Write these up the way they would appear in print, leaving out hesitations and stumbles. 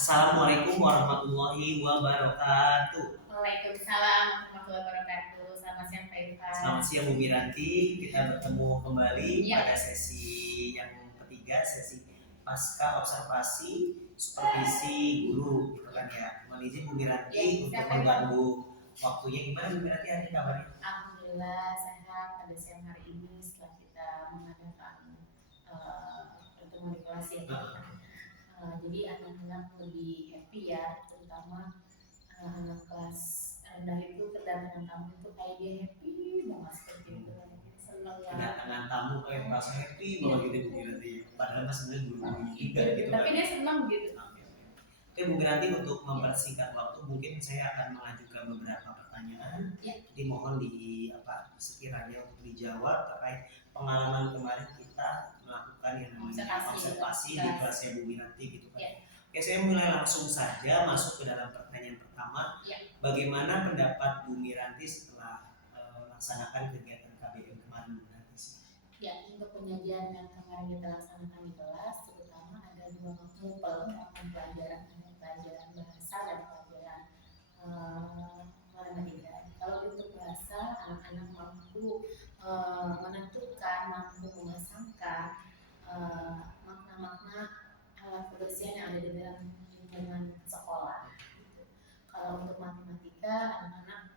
Assalamualaikum warahmatullahi wabarakatuh. Waalaikumsalam warahmatullahi wabarakatuh. Selamat siang Pak Irfan. Selamat siang Bu Miranti, kita bertemu kembali Iya. pada sesi yang ketiga, sesi pasca observasi supervisi guru, gitu kan ya. Mohon izin Bu Miranti untuk mengganggu waktunya. Gimana Bu Miranti hari ini kabarnya? Alhamdulillah sehat pada siang hari ini setelah kita mengadakan pertemuan di kelas ya. Jadi anak-anak lebih happy ya, terutama anak kelas rendah itu kedatangan tamu itu kayak dia happy banget seperti itu, senang ya. Kedatangan tamu kayak merasa happy banget gitu Bu Miranti. Padahal mas sebenarnya guru juga gitu. Tapi dia senang gitu. Oke Bu Miranti, untuk mempersingkat waktu mungkin saya akan mengajukan beberapa pertanyaan. Jadi mohon sekiranya untuk dijawab terkait pengalaman kemarin kita melakukan yang namanya observasi di kelasnya Bu Miranti gitu kan. Oke, saya mulai langsung saja masuk ke dalam pertanyaan pertama. Bagaimana pendapat Bu Miranti setelah melaksanakan kegiatan KBM kemarin Bu Miranti? Ya, untuk penyajian yang kemarin kita laksanakan di kelas, terutama ada dua pelajaran bahasa dan pelajaran matematika. Kalau untuk bahasa, anak-anak mampu menentukan, mampu memasangkan makna-makna alat kebersihan yang ada di dalam lingkungan sekolah. Kalau untuk matematika, anak-anak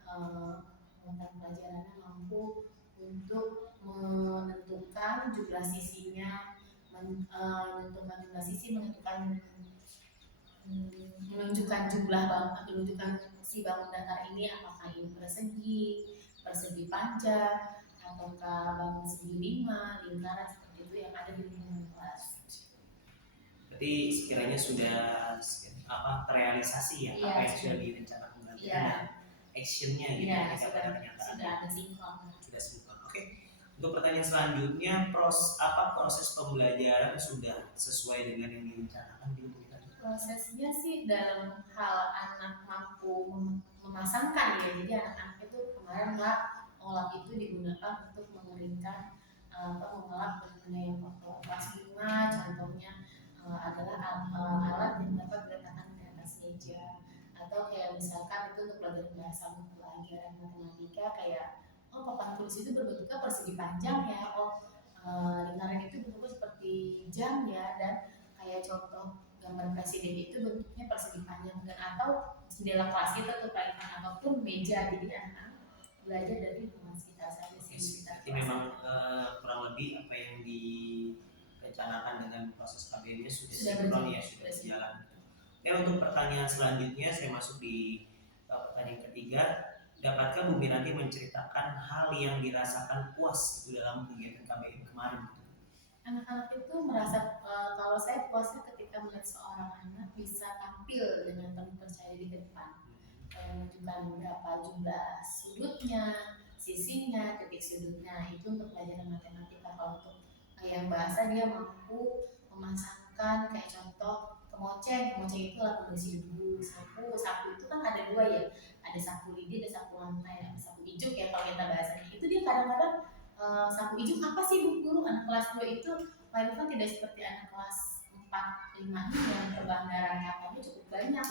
mata pelajarannya mampu untuk menentukan jumlah sisinya, menunjukkan jumlah menunjukkan si bangun datar ini apakah ini persegi panjang, ataukah bangun segi 5, lingkaran seperti itu yang ada di lingkungan kelas. Berarti sekiranya sudah terrealisasi ya, apa yang sudah direncanakan dan actionnya gitu ya, sudah ada sinkron. Oke. Untuk pertanyaan selanjutnya, proses pembelajaran sudah sesuai dengan yang direncanakan gitu? Prosesnya sih dalam hal anak mampu memasangkan ya, jadi anak-anak itu kemarin olah itu digunakan untuk mengeringkan mengelap mengenai kelas bunga, contohnya adalah alat yang dapat diletakkan di atas meja, atau kayak misalkan itu untuk pelajaran bahasa, pelajaran matematika kayak papan tulis itu berbentuknya persegi panjang ya, lingkaran itu bentuknya seperti jam ya, dan kayak contoh gambar presiden itu bentuknya persegi panjang, dan atau jendela kelas kita tuh kayak ataupun meja, jadi anak-anak belajar dari lingkungan sekitar saja sih. Jadi memang kurang lebih apa yang direncanakan dengan proses KBM-nya sudah sinkron ya, sudah berjalan. Oke, untuk pertanyaan selanjutnya saya masuk di pertanyaan ketiga. Dapatkah Bu Miranti menceritakan hal yang dirasakan puas itu dalam kegiatan KBM kemarin? Anak-anak itu merasa kalau saya puasnya ketika melihat seorang anak bisa tampil dengan penuh percaya diri ke depan, menunjukkan berapa jumlah sudutnya, sisinya, titik sudutnya. Itu untuk pelajaran matematika. Kalau untuk yang bahasa dia mampu memasangkan kayak contoh kemoceng itu alat pembersih debu, sapu itu kan ada dua ya, ada sapu lidi, ada sapu lantai, ada sapu ijuk ya kalau kita bahasanya. Itu dia kadang-kadang sapu ijuk apa sih Bu Guru? Anak kelas 2 itu Pak Irfan tidak seperti anak kelas 4, 5 ini yang perbandaran katanya cukup banyak.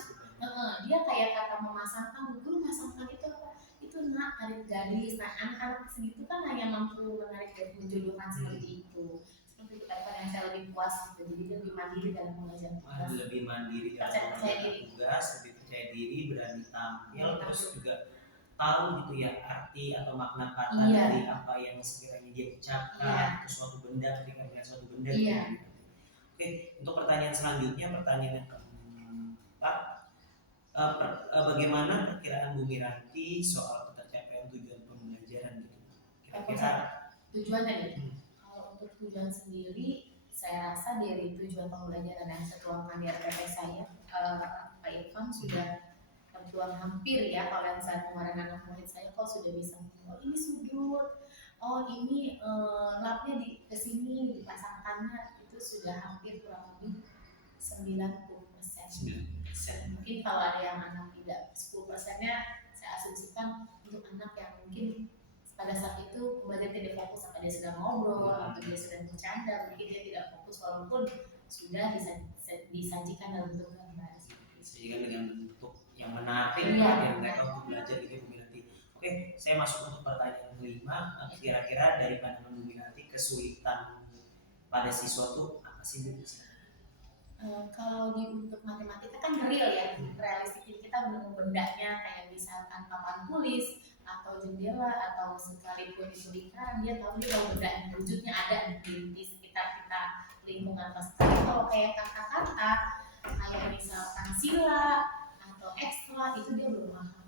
Dia kayak kata memasangkan, Bu Guru masangkan itu apa? Itu tarik garis. Nah, anak-anak segitu kan hanya mampu menarik dan menjodohkan seperti itu. Seperti itu Pak yang saya lebih puas gitu. Jadi dia lebih mandiri dalam mengajar tugas. Lebih mandiri dalam mengajar tugas, lebih percaya diri, berani tampil, terus juga tahu gitu ya arti atau makna kata dari apa yang sekiranya dia ucapkan ke suatu benda ketika melihat suatu benda gitu. Oke, untuk pertanyaan selanjutnya, pertanyaan yang keempat, bagaimana perkiraan Bu Miranti soal tercapaian tujuan pembelajaran gitu? Kira-kira tujuan tadi? Kalau untuk tujuan sendiri, saya rasa dari tujuan pembelajaran yang saya tuangkan di RPP saya, Pak Irfan sudah tertuang hampir ya. Kalau yang saya kemarin anak murid saya kok sudah bisa, oh ini sudut, oh ini lapnya di kesini dipasangkannya, itu sudah hampir kurang lebih 90%. Mungkin kalau ada yang anak tidak 10%-nya, saya asumsikan untuk anak yang mungkin pada saat itu pembelajaran tidak fokus, apa dia sedang ngobrol atau dia sedang bercanda, mungkin dia tidak fokus walaupun sudah disajikan dalam bentuk gambar. disajikan dengan bentuk yang menarik Iya. yang mereka untuk belajar gitu Bu Miranti. Oke, saya masuk untuk pertanyaan kelima. Kira-kira dari pandangan Bu Miranti kesulitan pada siswa tuh apa sih Bu? Kalau untuk matematika kan real ya, realistik kita menemu bendanya kayak misalkan papan tulis atau jendela atau sekalipun itu lingkaran, dia tahu bendanya wujudnya ada di sekitar kita lingkungan kelas. Kalau kayak kata-kata kayak misalkan sila atau ekstra itu dia belum paham.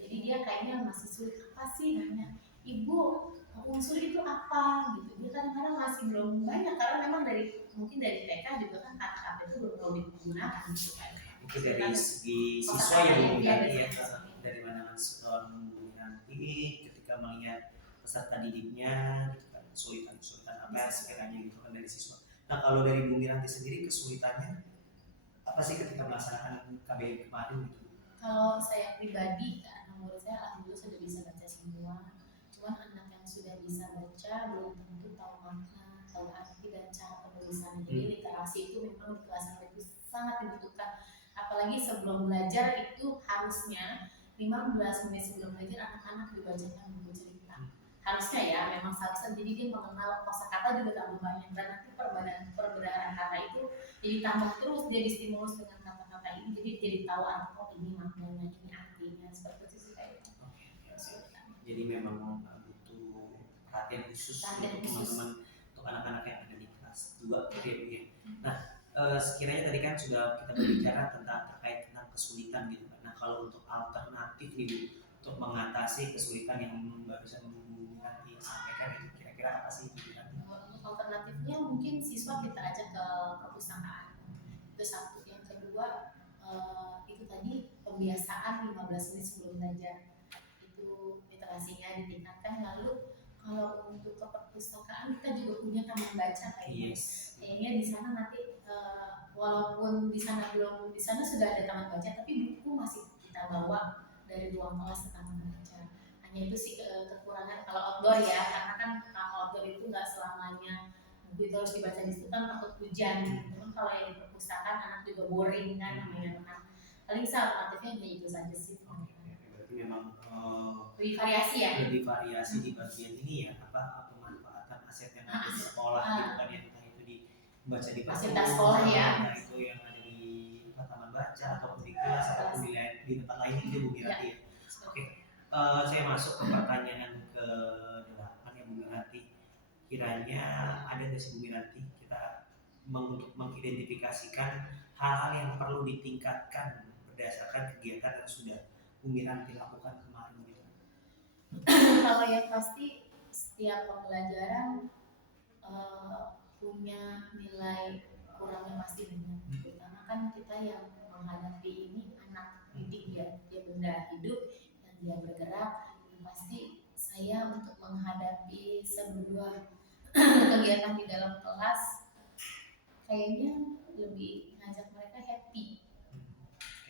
Jadi dia kayaknya masih sulit, apa sih nanya ibu unsur itu apa gitu, dia kadang-kadang masih belum banyak karena memang mungkin dari TK juga kan kata-kata itu belum terlalu digunakan gitu kan. Itu dari segi siswa yang nanti ya, dari mana seorang nanti ketika melihat peserta didiknya gitu kan, kesulitan apa sekiranya gitu kan dari siswa. Nah kalau dari Bu Miranti sendiri kesulitannya apa sih ketika melaksanakan KBM kemarin gitu? Kalau saya pribadi, anak murid saya alhamdulillah sudah bisa baca semua. Cuman anak yang sudah bisa baca belum tentu tahu makna, tahu arti dan cara penulisan. Jadi literasi itu memang di kelas 1 itu sangat dibutuhkan. Apalagi sebelum belajar itu harusnya 15 menit sebelum belajar anak-anak dibacakan buku cerita. Harusnya ya, memang seharusnya jadi dia mengenal kosakata juga tambah banyak dan nanti perbedaan kata itu jadi tambah terus, dia distimulus dengan kata-kata ini jadi jadi tahu oh ini maknanya, ini artinya, seperti itu sih kayak gitu. Jadi memang butuh perhatian khusus untuk teman-teman, untuk anak-anak yang ada di kelas 2 gitu ya. Nah sekiranya tadi kan sudah kita berbicara terkait tentang kesulitan gitu kan. Nah kalau untuk alternatif nih Bu, untuk mengatasi kesulitan yang barusan Bu nanti sampaikan itu kira-kira apa sih Bu? Untuk alternatifnya mungkin siswa kita ajak ke perpustakaan, itu satu. Yang kedua itu tadi pembiasaan 15 menit sebelum belajar, itu literasinya ditingkatkan. Lalu kalau untuk ke perpustakaan kita juga punya taman baca kayaknya. Kayaknya di sana nanti walaupun di sana sudah ada taman baca tapi buku masih kita bawa dari ruang kelas ke taman baca. Hanya itu sih kekurangan kalau outdoor ya, karena kan outdoor itu nggak selamanya buku itu harus dibaca di situ kan takut hujan. Cuman kalau yang di perpustakaan anak juga boring kan namanya anak. Paling alternatifnya hanya itu saja sih. Berarti memang lebih variasi ya. Lebih variasi di bagian ini ya, apa pemanfaatan aset yang ada di sekolah gitu kan ya, entah itu dibaca di fasilitas sekolah ya, entah itu yang ada di taman baca ataupun di kelas ataupun di tempat lain itu Bu Miranti ya. Oke, saya masuk ke pertanyaan ke-8 ya Bu Miranti. Kiranya ada nggak sih Bu Miranti kita untuk mengidentifikasikan hal-hal yang perlu ditingkatkan berdasarkan kegiatan yang sudah Bu Miranti lakukan kemarin gitu? Kalau yang pasti setiap pembelajaran punya nilai kurangnya pasti banyak. Karena kan kita yang menghadapi ini anak didik ya, dia benda hidup yang dia bergerak. Pasti saya untuk menghadapi sebuah kegiatan di dalam kelas kayaknya lebih ngajak mereka happy.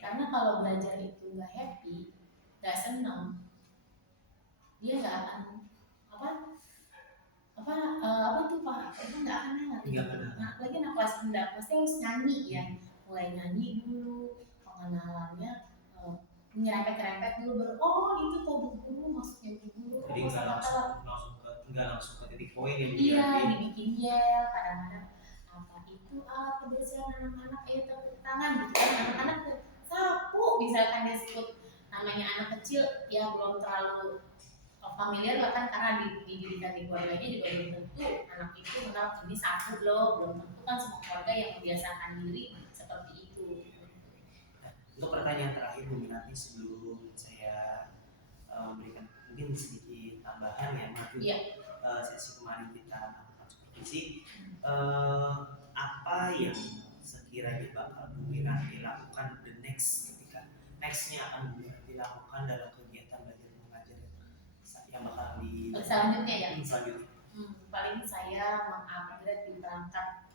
Karena kalau belajar itu nggak happy, nggak senang, dia nggak akan apa tuh Pak, itu nggak akan enak. Nah, apalagi anak kelas rendah pasti harus nyanyi ya, mulai nyanyi dulu, pengenalannya nyerempet-nyerempet dulu baru itu topik dulu maksudnya dulu. Jadi nggak langsung ke titik poin ya. Iya, dibikin yel kadang-kadang apa itu alat kebersihan anak-anak tepuk tangan gitu kan, anak-anak sapu misalkan dia sebut namanya anak kecil ya belum terlalu familiar bahkan karena dididikan di keluarganya juga belum tentu anak itu mengenal ini sapu loh, belum tentu kan semua keluarga yang membiasakan diri seperti itu. Untuk pertanyaan terakhir Bu Miranti sebelum saya memberikan mungkin sedikit tambahan ya, sesi kemarin kita lakukan supervisi, apa yang sekiranya bakal Bu Miranti lakukan the next ketika nextnya akan Bu Miranti lakukan dalam kegiatan belajar mengajar yang bakal di selanjutnya ya. Selanjutnya. Paling saya mengupgrade di perangkat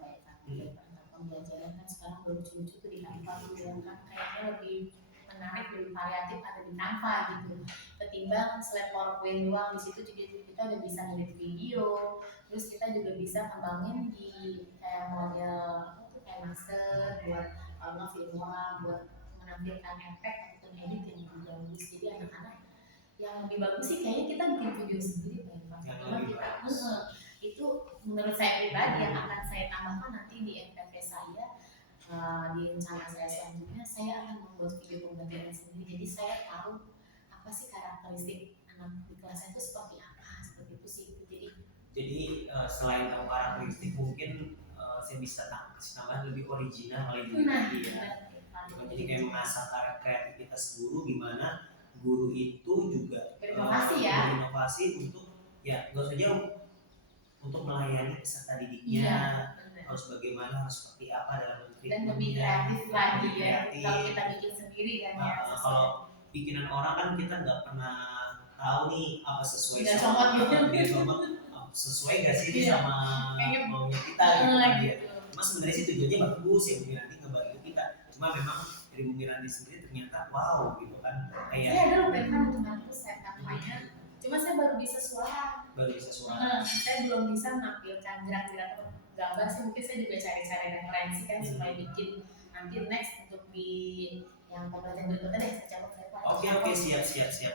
kayak pembelajaran kan sekarang lucu-lucu tuh di Canva tuh kan kayaknya lebih menarik, lebih variatif ada di Canva gitu ketimbang slide PowerPoint doang. Di situ juga kita udah bisa ngedit video, terus kita juga bisa ngembangin di kayak model kayak master buat ngefilm orang buat menampilkan efek atau edit yang lebih bagus. Jadi anak-anak yang lebih bagus sih kayaknya kita bikin video sendiri Pak Irfan. Memang kita itu menurut saya pribadi yang akan saya tambahkan nanti di MPP saya, di rencana saya selanjutnya saya akan membuat video pembelajaran sendiri. Jadi saya tahu apa sih karakteristik anak di kelasnya itu seperti apa, seperti itu sih. Jadi selain tahu karakteristik mungkin saya bisa kasih tambahan lebih original kali ini ya. Jadi kayak mengasah kreativitas guru, gimana guru itu juga berinovasi untuk ya nggak saja untuk melayani peserta didiknya, harus bagaimana, harus seperti apa dalam dan lebih kreatif lagi ya kalau kita bikin sendiri kan ya. Kalau bikinan orang kan kita nggak pernah tahu nih apa sesuai sama sesuai gak sih sama maunya kita gitu kan ya. Cuma sebenarnya sih tujuannya bagus ya, mungkin nanti ngebantu kita. Cuma memang dari Bumi Ranti sendiri ternyata wow gitu kan. Kayak saya dulu pengen untuk set up-nya, cuma saya baru bisa suara. Saya belum bisa menampilkan gerak-gerak gambar sih, mungkin saya juga cari-cari referensi kan supaya bikin nanti next untuk di yang pembelajaran berikutnya deh saya catat saya. Oke, siap.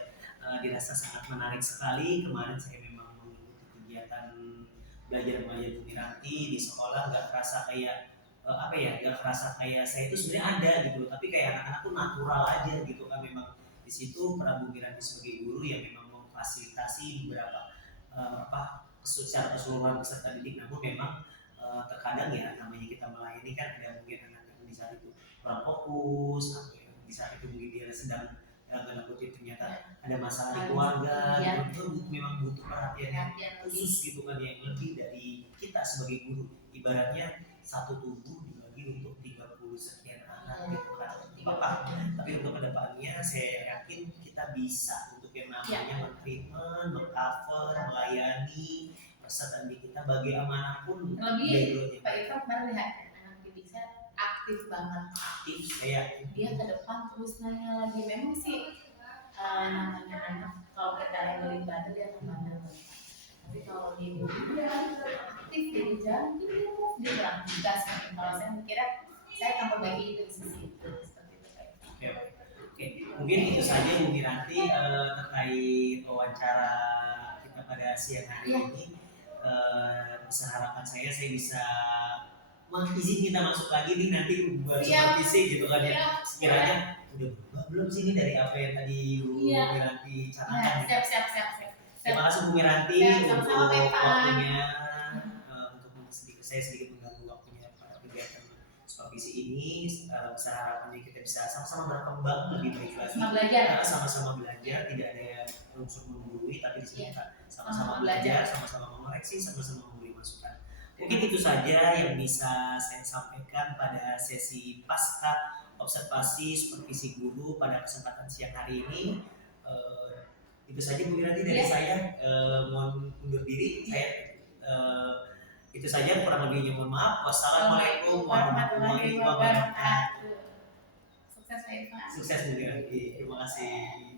Dirasa sangat menarik sekali. Kemarin saya memang mengikuti kegiatan belajar mengajar Bumi Ranti di sekolah, nggak kerasa kayak nggak kerasa kayak saya itu sebenarnya ada gitu, tapi kayak anak-anak tuh natural aja gitu kan. Memang di situ peran Bumi Ranti sebagai guru yang memang memfasilitasi beberapa secara keseluruhan peserta didik, namun memang terkadang ya namanya kita melayani kan ada mungkin anak yang di saat itu kurang fokus atau yang di saat itu mungkin dia sedang dalam tanda kutip ternyata ada masalah di keluarga, itu memang butuh perhatian yang khusus gitu kan, yang lebih dari kita sebagai guru. Ibaratnya satu tubuh dibagi untuk 30 sekian anak gitu kan Bapak. Tapi untuk kedepannya saya yakin kita bisa untuk yang namanya men-treatment, meng-cover, melayani peserta didik kita bagaimanapun backgroundnya. Pak Irfan kemarin lihat anak didik saya aktif banget. Dia ke depan terus nanya lagi. Memang sih namanya anak kalau kita labelin bandel dia akan bandel. Tapi kalau dia aktif dia jalan dia bilang gas. Kalau saya mikirnya saya akan perbaiki itu di sisi itu seperti itu. Oke. Mungkin itu saja Bumi Ranti terkait wawancara kita pada siang hari ini. Harapan saya bisa izin kita masuk lagi nih nanti buat supervisi gitu kan ya. Sekiranya udah berubah belum sih ini dari apa yang tadi Bumi Ranti canangkan. Siap. Terima kasih Bumi Ranti untuk waktunya, untuk saya sedikit mengganggu waktunya pada kegiatan supervisi ini. Besar harapannya kita bisa sama-sama berkembang lebih baik lagi, sama-sama belajar, tidak ada yang unsur menggurui, tapi di sini kita sama-sama belajar, sama-sama mengoreksi, sama-sama memberi masukan. Mungkin itu saja yang bisa saya sampaikan pada sesi pasca observasi supervisi guru pada kesempatan siang hari ini. Itu saja Bu Ranti dari saya. Mohon undur diri. Saya itu saja, kurang lebihnya mohon maaf. Wassalamualaikum warahmatullahi wabarakatuh. Sukses Pak Irfan. Sukses Bu Ranti. Terima kasih.